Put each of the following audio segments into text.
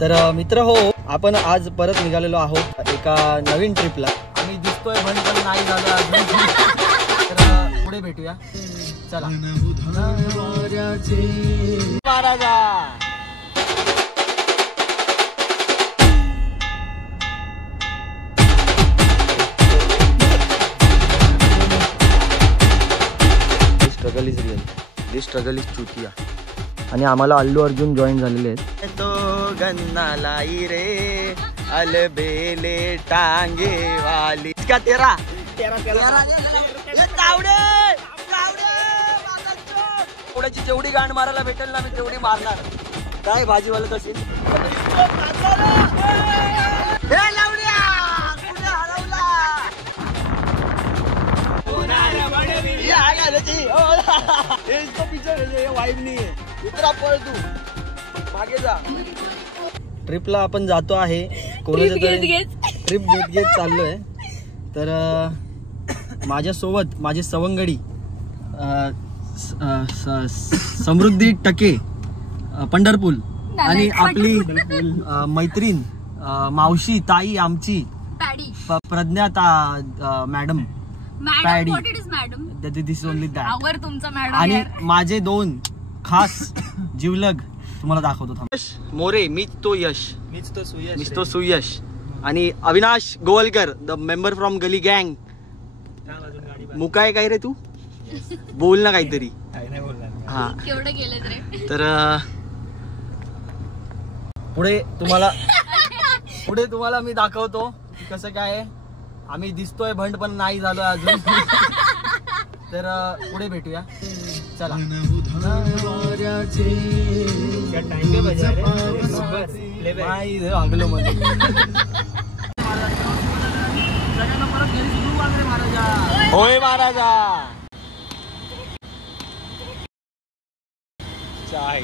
तर मित्र हो, आपण आज परत निघालेलो आहोत एका नवीन ट्रिपला. आम्ही दिसतोय पण नाही झालं अजून. तर पुढे भेटूया, चला. महाराजा struggle is real, this struggle is चुतिया. आणि आम्हाला अल्लू अर्जुन जॉईन झालेले आहेत. तो गन्ना लाई रे अलबेले टांगे वाली का तेरा पुढेची जेवढी गाण मारायला भेटेल ना मी तेवढी मारणार. काय भाजीवाला तशी ट्रिपला आपण जातो आहे. ट्रिप घेत चाललोय. तर माझ्यासोबत माझे सवंगडी समृद्धी टके पंढरपूर आणि आपली मैत्रीण मावशी ताई आमची प्रज्ञा मॅडम पॅडी. आणि माझे दोन खास जीवलग तुम्हाला दाखवतो. मोरे, मीच तो सुयश आणि Avinash Govalkar, the member from Gali गँग. मुकाय काय रे तू, बोल ना काहीतरी. हा, तर पुढे तुम्हाला मी दाखवतो कसं काय. आम्ही दिसतोय भंड पण नाही झालो अजून. तर पुढे भेटूया, चला. होय महाराजा. चाय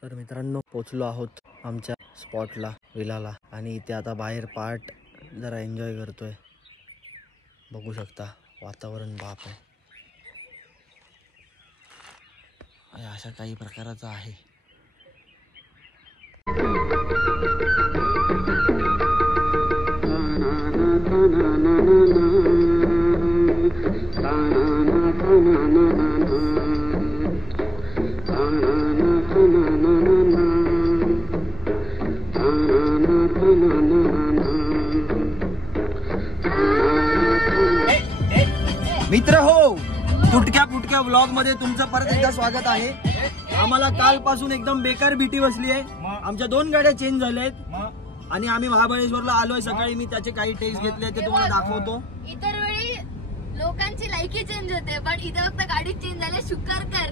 तर मित्रांनो, पोचलो आहोत आमच्या स्पॉटला, विलाला. आणि इथे आता बाहेर पार्ट जरा एन्जॉय करतोय. बघू शकता वातावरण बाप आहे. अशा काही प्रकाराचं आहे. मित्र हो, फुटक्या ब्लॉग मध्ये तुमचं परत एकदा स्वागत आहे. आम्हाला कालपासून एकदम बेकार भीती बसली आहे. आमच्या 2 गाड्या चेंज झाल्या आहेत आणि आम्ही महाबळेश्वरला आलोय सकाळी. मी त्याचे काही टेस्ट घेतले ते तुम्हाला दाखवतो. इतर वेळी लोकांची लायकी चेंज होते, पण इथे फक्त गाडी चेंज झाली. शुकर कर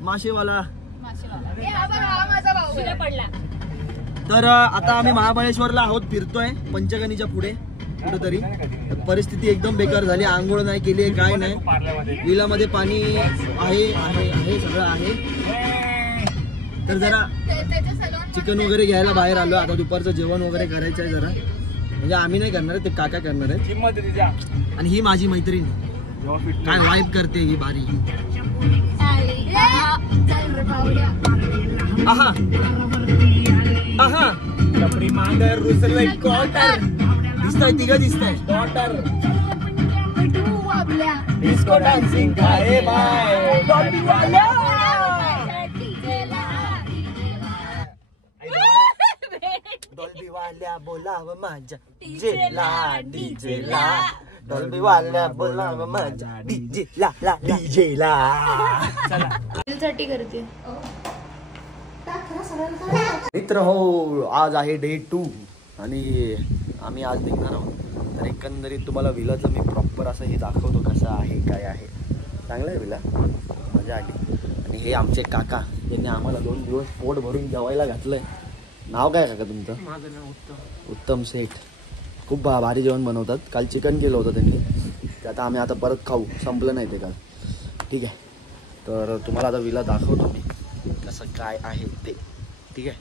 माशेवाला. तर आता आम्ही महाबळेश्वरला आहोत, फिरतोय पंचगणीच्या पुढे कुठेतरी. परिस्थिती एकदम बेकार झाली. आंघोळ नाही केली, काय नाही. विलामध्ये पाणी आहे सगळं आहे. तर जरा चिकन वगैरे घ्यायला बाहेर आलो. आता दुपारचं जेवण वगैरे करायचं आहे जरा. म्हणजे आम्ही नाही करणार आहे, ते काका करणार आहेत. आणि ही माझी मैत्रीण काय वाईब करते ही बारी. आहा दिसतंय, तिघ दिसतंय. डिस्को डान्सिंग काय बाय डॉल्बी वाल्या बोलाव माझ्या डीजेला. डॉल्बी वाल्या बोलाव माझ्या डीजेला. साठी करते. मित्र हो, आज आहे डे 2 आणि आम्ही आज निघणार आहोत. तर एकंदरीत तुम्हाला विलाचं मी प्रॉपर असं हे दाखवतो कसं आहे काय आहे. चांगलं आहे विला, मजा आली. आणि हे आमचे काका, यांनी आम्हाला 2 दिवस पोट भरून जेवायला घातलंय. नाव काय काका तुमचं? माझं नाव उत्तम सेठ. खूप भारी जेवण बनवतात. काल चिकन केलं होतं त्यांनी, ते आता आम्ही परत खाऊ. संपलं नाही ते काल. ठीक आहे, तर तुम्हाला आता विला दाखवतो मी कसं काय आहे ते, ठीक आहे.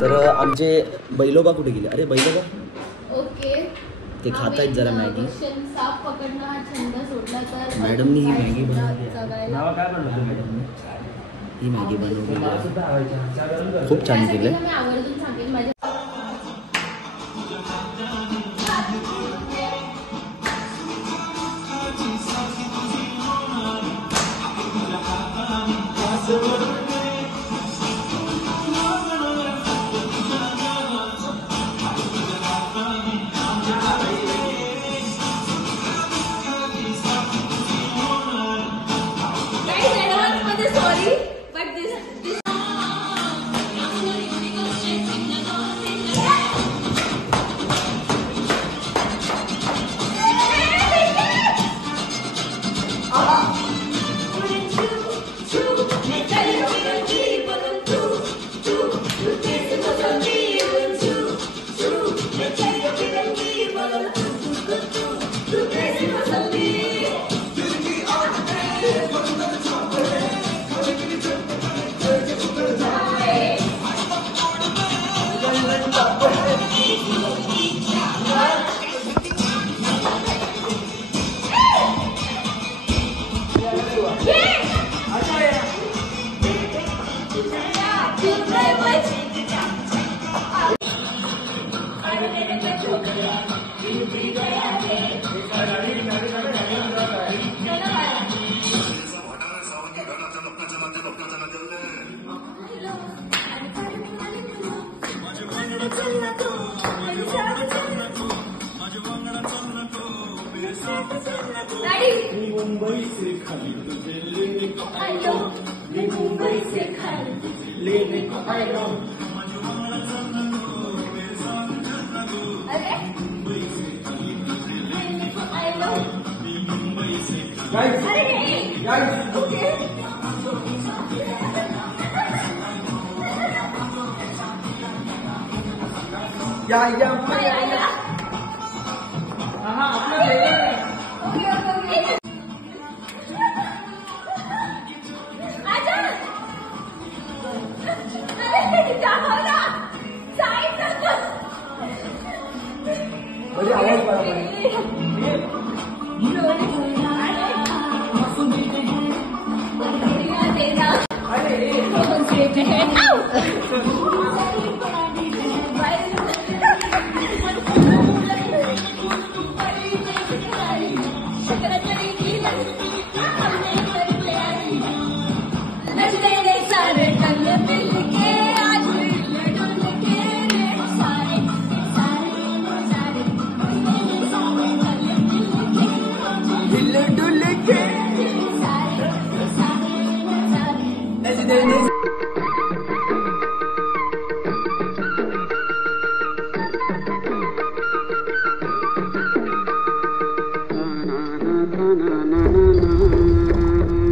तर आमचे बैलोबा कुठे गेले? अरे बैलोबा ओके, ते खात आहेत जरा मॅगी. साप पकडणं हा छंद सोडला तर मॅडमनी ही मॅगी बनवली आहे. जगायला ही मॅगी बनवली आहे. खूप छान केली आहे. मी आवर्जून सांगेन माझ्या मुंबई से खाली लेने को आयो, मुंबई से खाली लेने को आयो.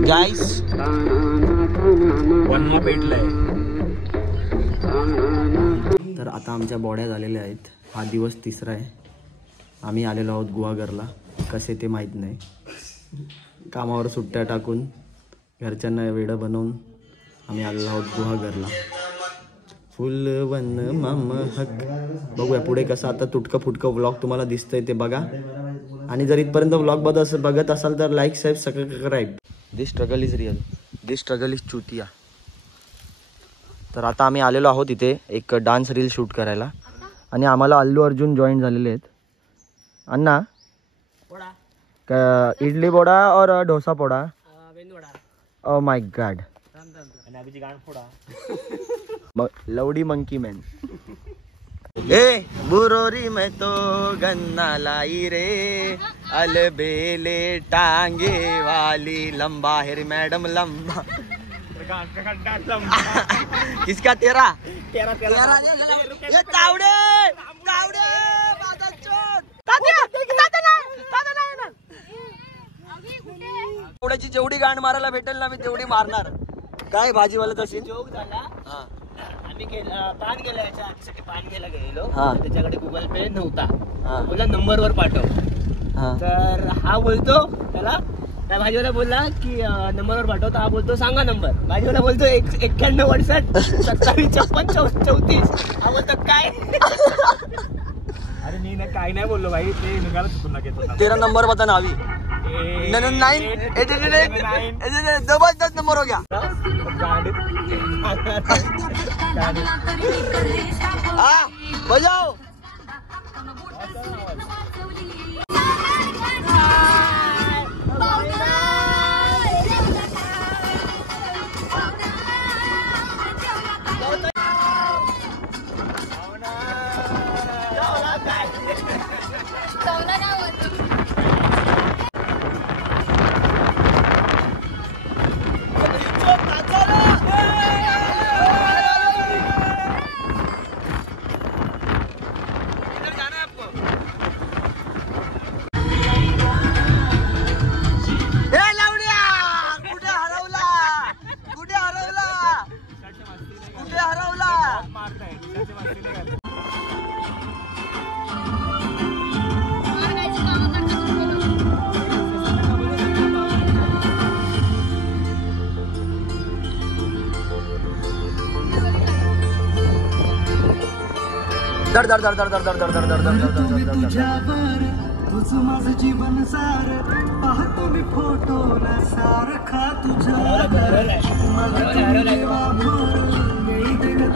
गाइस वन्ना पेटलाय. तर आता आमच्या बॉड्या झालेल्या आहेत. हा दिवस तिसरा आहे. आम्ही आलेलो आहोत गुहागरला. कसे ते माहीत नाही. कामावर सुट्ट्या टाकून घरच्यांना वेडं बनवून आम्ही आलेलो आहोत गुहागरला. फुल वन माम हक. बघूया पुढे कसं. आता तुटकं फुटकं व्लॉग तुम्हाला दिसतंय ते बघा. आणि जर इथपर्यंत व्लॉग बघत असाल तर like subscribe. This struggle is real, this struggle is चुतिया. तर आता आम्ही आलेलो आहोत इथे एक डान्स रील शूट करायला. आणि आम्हाला अल्लू अर्जुन जॉईन झालेले आहेत. अण्णा इडली पोडा और डोसा पोडा. Oh my god. लवडी मंकी मॅन. ए बुरोरी में तो गन्ना लाई रे, अलबेले टांगे वाली, लंबा है रे मैडम लंबा। किसका तेरा तेरा तेरा ये तावडे तावडे तावड्याची जेवढी गाण मारायला भेटेल ना मी तेवढी मारणार। काय भाजीवाला तशी जोक झाला। आम्ही पान गेला याच्यासाठी पान घ्यायला गेलो, त्याच्याकडे गुगल पे नव्हता, बोला नंबरवर पाठव। तर हा बोलतो त्याला, त्या भाजीवाला बोलला की नंबरवर पाठव, तर हा बोलतो सांगा नंबर। भाजीवाला बोलतो 9168 56 54 34। हा बोलतो काय? अरे मी काय नाही बोललो भाई, ते निघाला चुकून घेतो। तेरा नंबर बता ना अभी। 9 जबरदस्त नंबर हो गया। हाँ बजाओ। दर दर दर दर दर दर दर दर दर दर तुझं माझं जीवन सार पाहतो मी फोटोला सारखा तुझा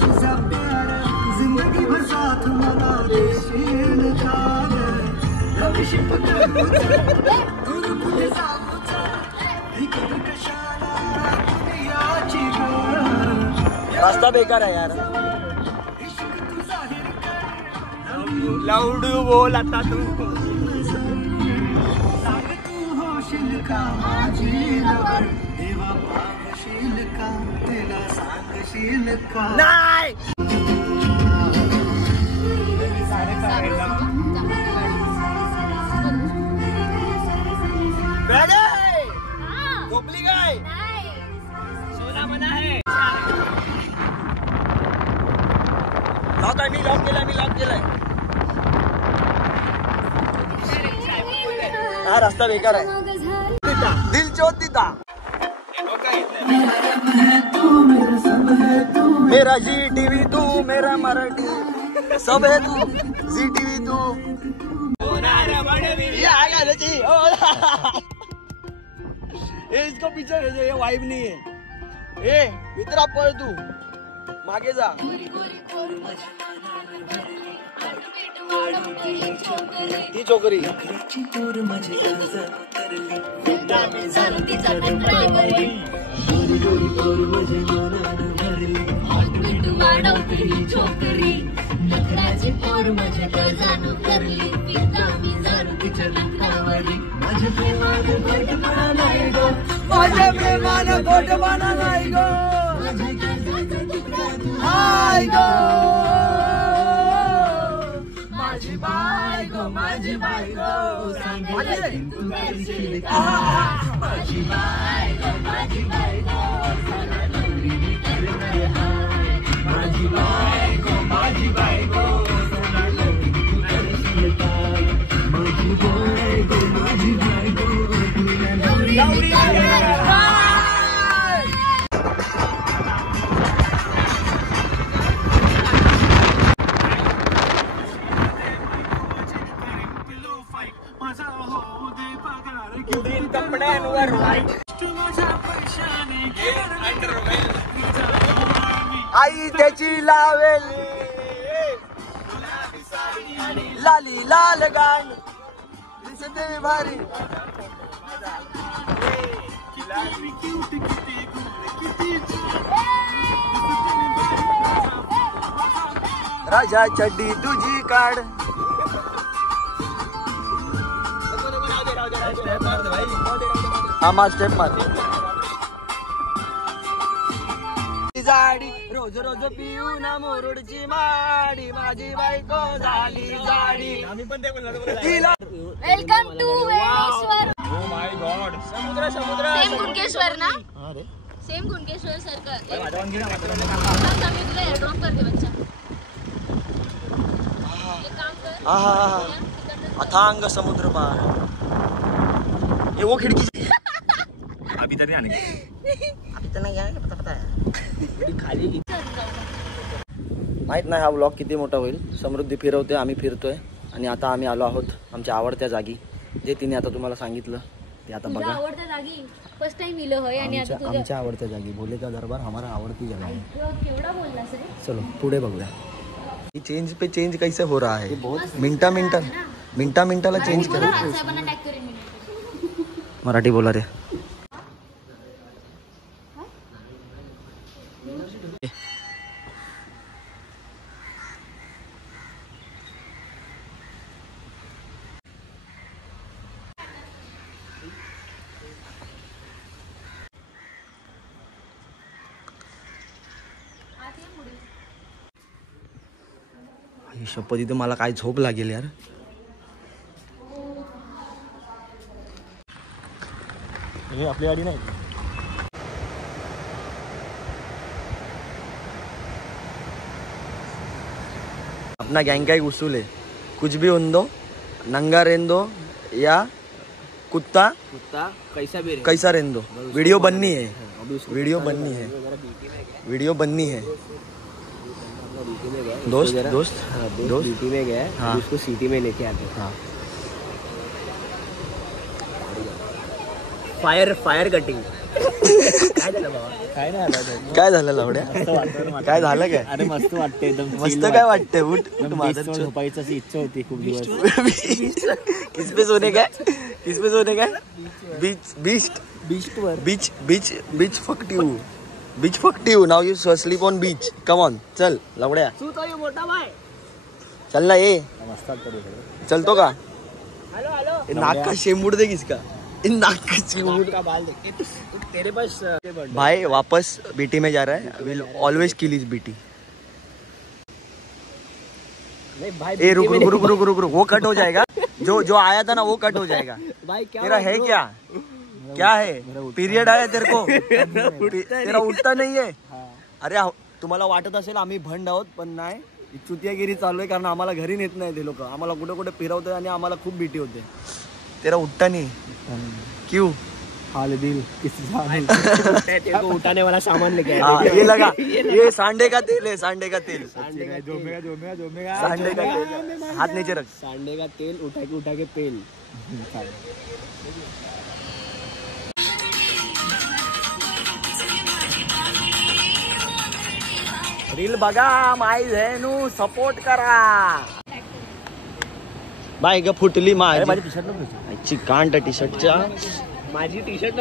तुझा प्यार जिंदगी भर साथ मला देशील का रास्ता बेकार है यार। लाउडू बोल आता तू सांग तू होशील का माझी नवर, देवा पावशील का तिला सांगशील का नाही। झोपली काय? सोला मना है। मी लॉक केलाय। हा रास्ता बेकार आहे। दिल चोतीता मेरा जी टीवी तू, मेरा मराठी सब है तू, जी टीवी तू। इसको पीछे भेजो, ये वाइब नहीं है। ए मित्रा पळ तू मागे जा। ती छोकरी माझ्या प्रेमानं खोटपणा नाही गो, हाय गो माझी बायको, माझी बायको माझी बायको, माझी बायको माझी बायको, माझी बायको माझी बायको कपड्यांवर आई त्याची लावेली लाली लाल गाण दिसते भारी। राजा चड्डी तुझी काढ. हा मा स्टेप मार. जाडी रोज रोज पिऊ ना मोरुडची माडी माझी बायको झाली जाडी. Welcome to Veleshwar. Oh my god. समुद्र समुद्र सेम कुणकेश्वर ना. अरे सेम कुणकेश्वर सारखं. आम्ही तुला एअरड्रॉप करते बच्चा. एक काम कर. आहा अथांग समुद्र पार. ये वो खिड़की अभी तरी आने अभी तर नाही आहे. पता खाली माहित नाही हा व्लॉग किती मोठा होईल. समृद्धी फिरवते, आम्ही फिरतोय आणि आता आम्ही आलो आहोत आमच्या आवडत्या जागी, जे तिने आता तुम्हाला सांगितलं ते आता बघा. आवडत्या जागी फर्स्ट टाइम इलो होय आणि आता तुझ्या आमच्या आवडत्या जागी भोले का दरबार हमारा आवडती जगह है. केवढा बोललास रे. चलो पुढे बघूया. चेंज पे चेंज कैसे हो रहा है. मिनटा मिनटाला चेंज करा. साहेबांना टॅग करेन मी. मराठी बोला रे. शपथ इथे मला काय झोप लागेल यार. हे आपली गाडी नाही. अपना गैंग का एक उसूल है, कुछ भी उन दो नंगा रेन दो या कुत्ता कैसा रेन दो. वीडियो बननी है. दोस्त ड्यूटी में गया. हाँ. उसको सिटी में लेके आते. हाँ. Fire cutting. काय झालं लावड्या. काय झालं काय. अरे मस्त वाटते एकदम. मस्त काय वाटतंय. उठ झोपायची इच्छा होती खूप दिवस. किसपे सोने काय बीच फकटी you now you sleep on beach. Come on चल लवड्या. चल ना ये. चलतो का. नाक का शेंबूड दे किसका. नाक का शेंबूड का बाल देख. तेरे पास भाई वापस बीटी में जा रहा है. विल ऑलवेज किल इज बीटी. ए रुक वो कट हो जाएगा. जो आया था ना वो कट हो जाएगा. तेरा है क्या है पीरियड आया तेरे को. तेरा उठता नाही आहे. अरे तुम्हाला वाटत असेल आम्ही भंड आहोत पण नाही. चुतियागिरी चालू आहे कारण आम्हाला घरी नेत नाही ते लोक. आम्हाला कुठे कुठे फिरवतात आणि आम्हाला खूप भीती होते. तेरा उठता नहीं क्यों. हाल दिल को उठाने वाला सामान लेके ये लगा. ये सांडे का तेल है. सांडे का तेल. सांडे का तेल. हाथ नीचे रख. सांडे का तेल उठा के पेल. रील बघा माय झेनू सपोर्ट करा. बाय ग फुटली माझी. माझी टी शर्ट कांट टी शर्टच्या माझी टी शर्ट